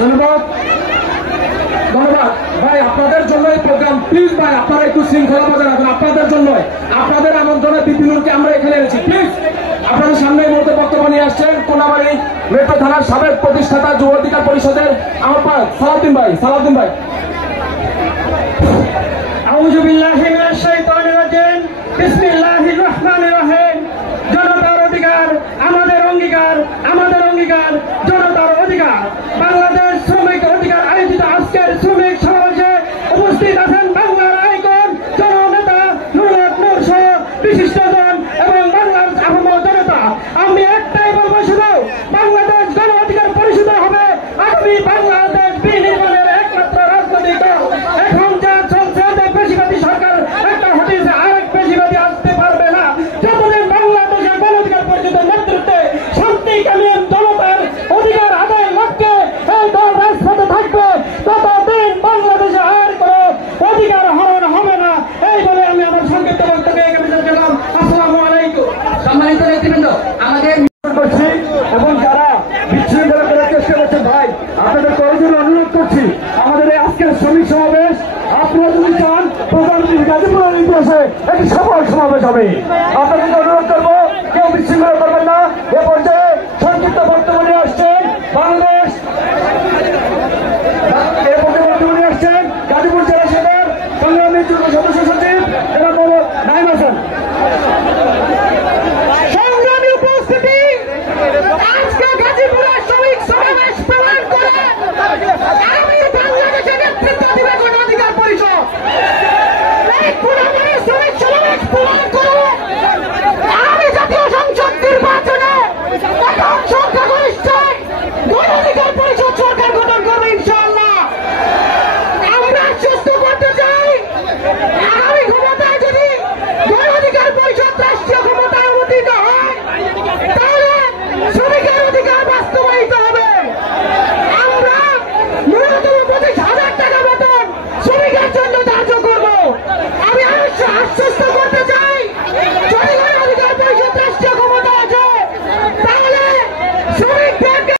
ধন্যবাদ ধন্যবাদ ভাই, আপনাদের জন্য এই প্রোগ্রাম। প্লিজ ভাই আপনারা একটু শৃঙ্খলা বজায় রাখুন, আপনাদের জন্য, আপনাদের আমন্ত্রণে বিপিনুরকে আমরা এখানে এনেছি। প্লিজ আপনাদের সামনে এই মুহূর্তে বক্তব্য নিয়ে আসছেন কোনাবাড়ি মেট্রো থানার সাবেক প্রতিষ্ঠাতা যুব অধিকার পরিষদের আমার সালাউদ্দিন ভাই। সালাউদ্দিন ভাই। আউযু বিল্লাহি মিনাশ শাইতানির রাজিম। বিসমিল্লাহির রহমানির রহিম। জনতার অধিকার আমাদের অঙ্গীকার, আমাদের অঙ্গীকার জনতার অধিকার। বাংলাদেশ শ্রমিক অধিকার আয়োজিত আজকের শ্রমিক সমাবেশে উপস্থিত আছেন বাংলার আইকন জননেতা নুরুল হক নূর সহ বিশিষ্টজন এবং বাংলার আহমদ জনতা। আমি একটাই বলবো, শুধু বাংলাদেশ গণ অধিকার পরিষদ হবে আগামী বাংলাদেশ বিনির্মাণের একমাত্র রাজনৈতিক দল। এখন যা চলছে পেশিবাদী সরকার একটা হটিয়েছে, আরেক পেশিবাদী আসতে পারবে না। যতদিন বাংলাদেশের গণ অধিকার পরিষদের নেতৃত্বে শান্তি কায়েম জনতার অধিকার আদায়ের লক্ষ্যে এই দল রাজপথে থাকবে, ততদিন বাংলাদেশে আর কোনো অধিকার হরণ হবে না। এই বলে আমি আমার সংক্ষিপ্ত বক্তব্য এখানে শেষ করলাম। আসসালামু আলাইকুম। সম্মানিত নেতৃবৃন্দ, আমাদের করছি এবং যারা বিশৃঙ্খলা করার চেষ্টা করছে, ভাই আপনাদের কয়েকজন অনুরোধ করছি, আমাদের এই আজকের শ্রমিক সমাবেশ আপনারা যদি চান প্রধানমন্ত্রীর গাজীপুরের ইতিহাসে একটি সফল সমাবেশ হবে। আপনাদের